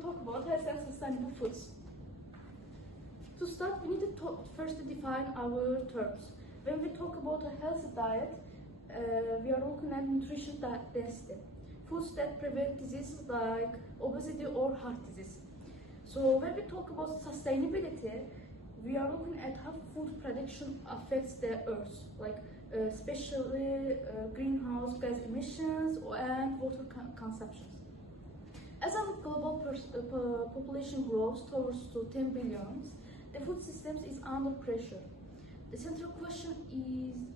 will talk about health and sustainable foods. To start, we need to first define our terms. When we talk about a healthy diet, we are looking at nutrition density. Foods that prevent diseases like obesity or heart disease. So when we talk about sustainability, we are looking at how food production affects the earth, like especially greenhouse gas emissions and water consumption. As our global population grows towards to 10 billion, the food system is under pressure. The central question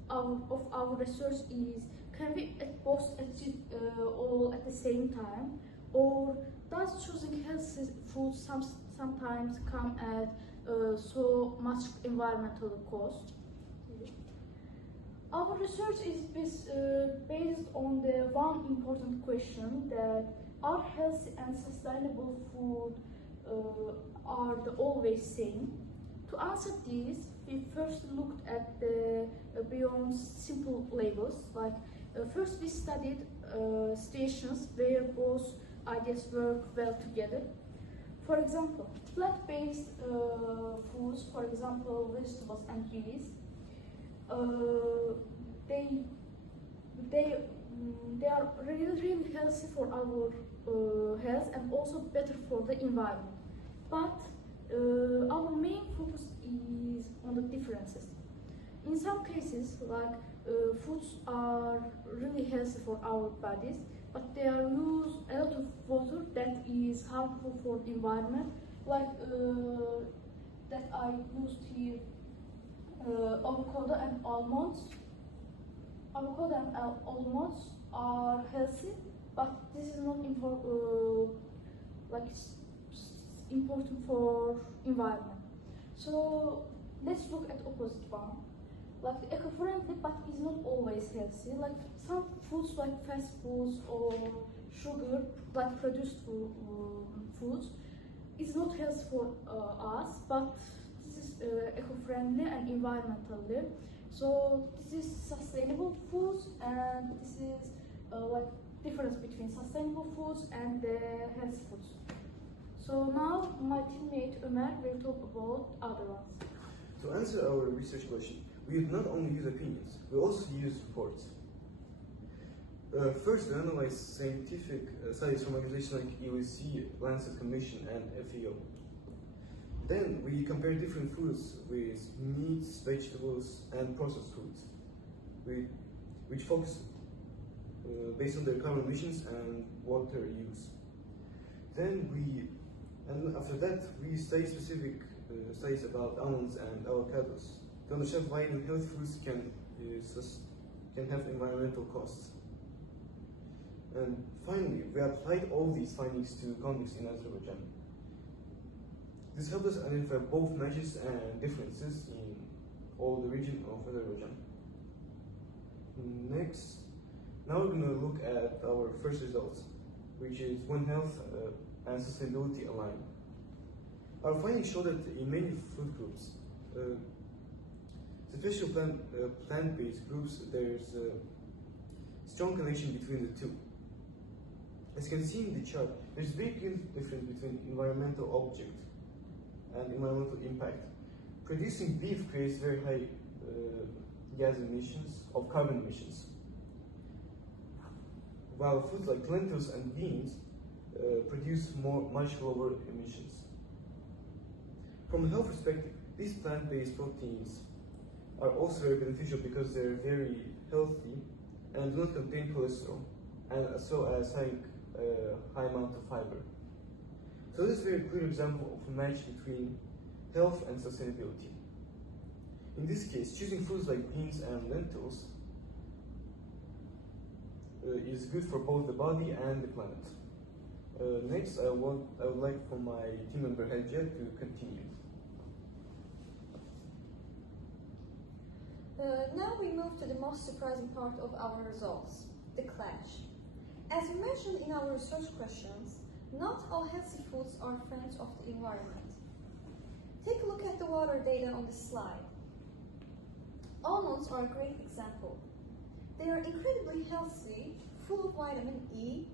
of our research is, can we both achieve all at the same time, or does choosing healthy food sometimes come at so much environmental cost? Our research is based on the one important question, that are healthy and sustainable food are the always same? To answer this, we first looked at the beyond simple labels. Like first we studied situations where both ideas work well together. For example, plant-based foods, for example, vegetables and beans, they are really healthy for our health and also better for the environment. But our main focus is on the differences. In some cases, like foods are really healthy for our bodies, but they are use a lot of water that is harmful for the environment. Like that I used here, avocado and almonds. Avocado and almonds are healthy, but this is not important for environment. So let's look at opposite one. Like eco-friendly, but is not always healthy. Like some foods, like fast foods or sugar, like produced foods, is not healthy for us, but this is eco-friendly and environmentally. So this is sustainable foods, and this is like difference between sustainable foods and healthy foods. So now my teammate Ömer will talk about other ones. To answer our research question, we would not only use opinions, we also use reports. First, we analyze scientific studies from organizations like EOC, Lancet Commission, and FAO. Then we compare different foods with meats, vegetables, and processed foods, which focus based on their carbon emissions and water use. And after that, we study specific studies about almonds and avocados to understand why even healthy foods can have environmental costs. And finally, we applied all these findings to conflicts in Azerbaijan. This helped us identify both matches and differences in all the region of Azerbaijan. Next, now we're going to look at our first results, which is when health and sustainability align. Our findings show that in many food groups, especially plant-based groups, there's a strong connection between the two. As you can see in the chart, there's a big difference between environmental object and environmental impact. Producing beef creates very high gas emissions of carbon emissions, while foods like lentils and beans produce much lower emissions. From a health perspective, these plant-based proteins are also very beneficial because they're very healthy and do not contain cholesterol, and as well as having a high amount of fiber. So this is a very clear example of a match between health and sustainability. In this case, choosing foods like beans and lentils is good for both the body and the planet. Next, I would like for my team member Hedja to continue. Now we move to the most surprising part of our results, the clash. As we mentioned in our research questions, not all healthy foods are friends of the environment. Take a look at the water data on this slide. Almonds are a great example. They are incredibly healthy, full of vitamin E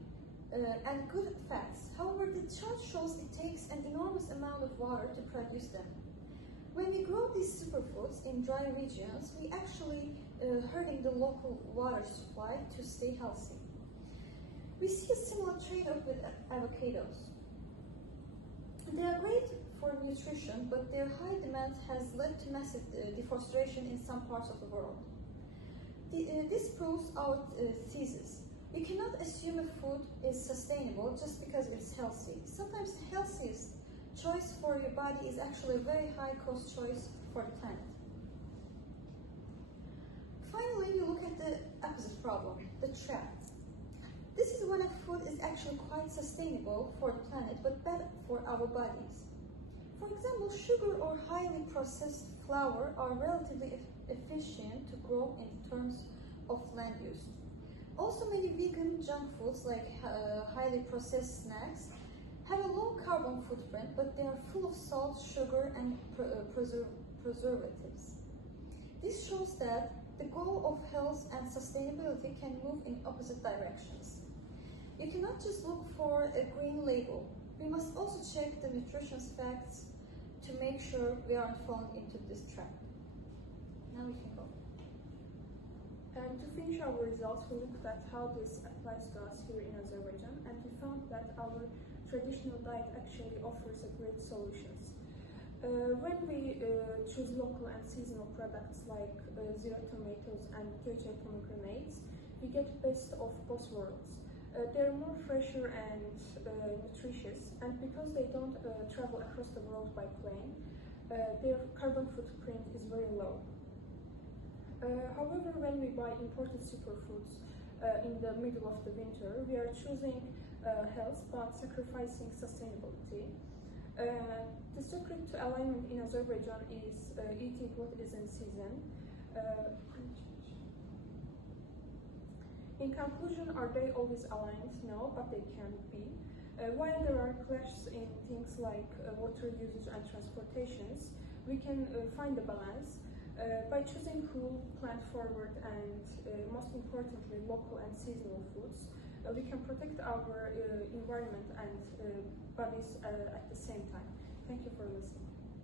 and good fats. However, However, the chart shows it takes an enormous amount of water to produce them. When we grow these superfoods in dry regions, we actually hurting the local water supply to stay healthy. We see a similar trade-off with avocados. They are great for nutrition, but their high demand has led to massive deforestation in some parts of the world. This proves our thesis. You cannot assume a food is sustainable just because it's healthy. Sometimes the healthiest choice for your body is actually a very high-cost choice for the planet. Finally, we look at the opposite problem, the trap. This is when a food is actually quite sustainable for the planet, but bad for our bodies. For example, sugar or highly processed flour are relatively efficient to grow in terms of land use. Also, many vegan junk foods like highly processed snacks have a low carbon footprint, but they are full of salt, sugar, and preservatives. This shows that the goal of health and sustainability can move in opposite directions. You cannot just look for a green label. We must also check the nutrition facts to make sure we aren't falling into this trap. Now we can go. And to finish our results, we looked at how this applies to us here in Azerbaijan, and we found that our traditional diet actually offers a great solutions. When we choose local and seasonal products like zero tomatoes and Göçe pomegranates, we get best of both worlds. They're more fresher and nutritious, and because they don't travel across the world by plane, their carbon footprint is very low. However, when we buy imported superfoods in the middle of the winter, we are choosing health but sacrificing sustainability. The secret to alignment in Azerbaijan is eating what is in season. In conclusion, are they always aligned? No, but they can be. While there are clashes in things like water usage and transportations, we can find a balance. By choosing cool, plant-forward, and most importantly, local and seasonal foods, we can protect our environment and bodies at the same time. Thank you for listening.